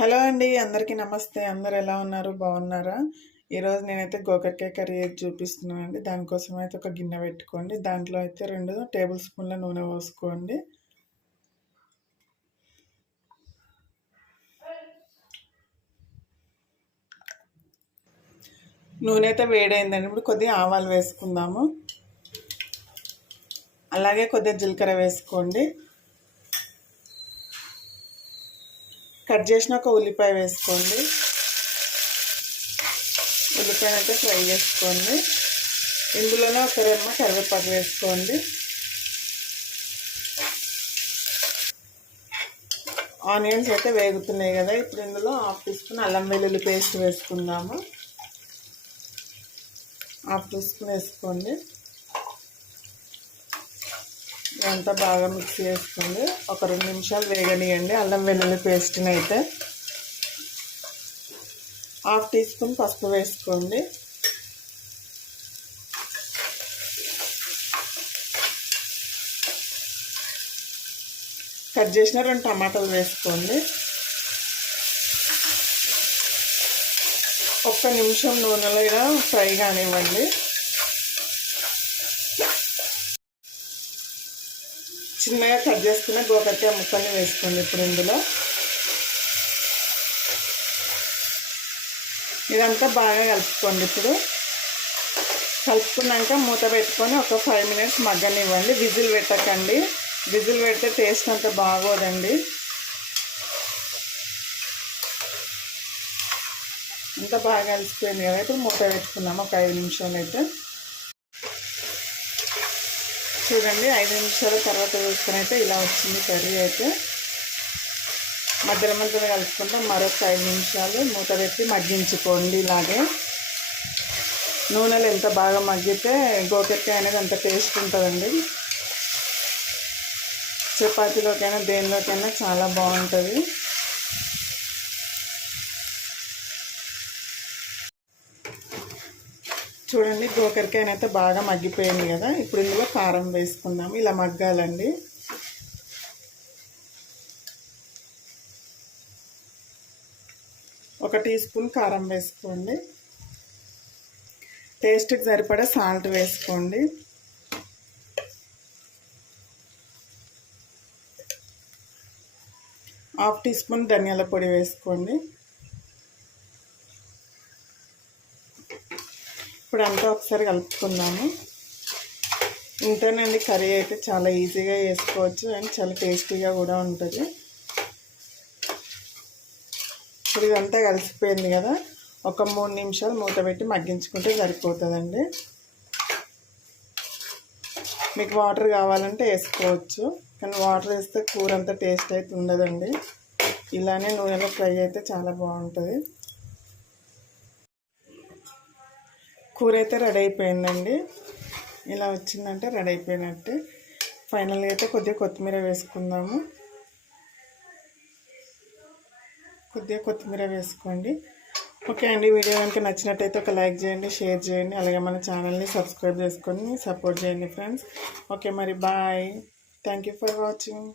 Hello అండి, అందరికీ నమస్తే. అందరు ఎలా ఉన్నారు? బాగున్నారా? ఈరోజు నేనైతే గోకరకాయ కర్రీ అయితే చూపిస్తున్నానండి. దానికోసం అయితే ఒక గిన్నె పెట్టుకోండి. దాంట్లో అయితే 2 టేబుల్ స్పూన్ల నూనె పోసుకోండి. నూనె అయితే వేడైందండి. ఇప్పుడు కొద్దిగా ఆవాలు వేసుకుందాము. అలాగే కొద్దిగా జీలకర్ర వేసుకోండి. కట్ చేసిన ఒక ఉల్లిపాయ వేసుకోండి. ఉల్లిపాయ అయితే ఫ్రై చేసుకోండి. ఇందులోనే ఒక రెమ్మ కరివేపాకు వేసుకోండి. ఆనియన్స్ అయితే వేగుతున్నాయి కదా, ఇప్పుడు ఇందులో 1/2 టీ స్పూన్ అల్లం వెల్లుల్లి పేస్ట్ వేసుకుందాము. 1/2 టీ స్పూన్ వేసుకోండి. ఇదంతా బాగా మిక్స్ చేసుకోండి. ఒక 2 నిమిషాలు వేగనియండి అల్లం వెల్లుల్లి పేస్ట్ని అయితే. 1/2 టీ స్పూన్ పసుపు వేసుకోండి. కట్ చేసిన 2 టమాటాలు వేసుకోండి. 1 నిమిషం నూనెలో ఇలా ఫ్రై కానివ్వండి. చిన్నగా కట్ చేసుకున్న గోకరకాయ ముక్కల్ని వేసుకోండి. ఇప్పుడు ఇందులో ఇదంతా బాగా కలుపుకోండి. ఇప్పుడు కలుపుకున్నాక మూత పెట్టుకొని ఒక 5 మినిట్స్ మగ్గనివ్వండి. విజిల్ పెట్టకండి, విజిల్ పెడితే టేస్ట్ అంత బాగోదండి. అంత బాగా కలిసిపోయింది కదా, ఇప్పుడు మూత పెట్టుకున్నాము ఒక 5 నిమిషాలు అయితే. చూడండి, 5 నిమిషాల తర్వాత చూసుకొని అయితే ఇలా వచ్చింది కర్రీ అయితే. మధ్యలో మధ్యలో కలుపుకుంటే మరొక 5 నిమిషాలు మూత పెట్టి మగ్గించుకోండి. ఇలాగే నూనెలు ఎంత బాగా మగ్గితే గోకరకాయ అనేది అంత టేస్ట్ ఉంటుందండి. చపాతీలోకైనా దేనిలోకైనా చాలా బాగుంటుంది. చూడండి, గోకరకాయ అయితే బాగా మగ్గిపోయింది కదా, ఇప్పుడు ఇందులో కారం వేసుకుందాము. ఇలా మగ్గాలండి. ఒక టీ స్పూన్ కారం వేసుకోండి. టేస్ట్కి సరిపడా సాల్ట్ వేసుకోండి. హాఫ్ టీ స్పూన్ ధనియాల పొడి వేసుకోండి. ఇప్పుడు అంతా ఒకసారి కలుపుకుందాము. ఇంతేనండి, కర్రీ అయితే చాలా ఈజీగా చేసుకోవచ్చు అండ్ చాలా టేస్టీగా కూడా ఉంటుంది. ఇప్పుడు ఇదంతా కలిసిపోయింది కదా, ఒక 3 నిమిషాలు మూత పెట్టి మగ్గించుకుంటే సరిపోతుందండి. మీకు వాటర్ కావాలంటే వేసుకోవచ్చు, కానీ వాటర్ వేస్తే కూర అంతా టేస్ట్ అయితే ఉండదండి. ఇలానే నూనెలో ఫ్రై అయితే చాలా బాగుంటుంది. కూర అయితే రెడీ అయిపోయిందండి. ఇలా వచ్చిందంటే రెడీ అయిపోయినట్టే. ఫైనల్గా అయితే కొద్దిగా కొత్తిమీర వేసుకుందాము. కొద్దిగా కొత్తిమీర వేసుకోండి. ఓకే అండి, వీడియో కనుక నచ్చినట్టయితే ఒక లైక్ చేయండి, షేర్ చేయండి, అలాగే మన ఛానల్ని సబ్స్క్రైబ్ చేసుకొని సపోర్ట్ చేయండి ఫ్రెండ్స్. ఓకే మరి, bye. Thank you for watching.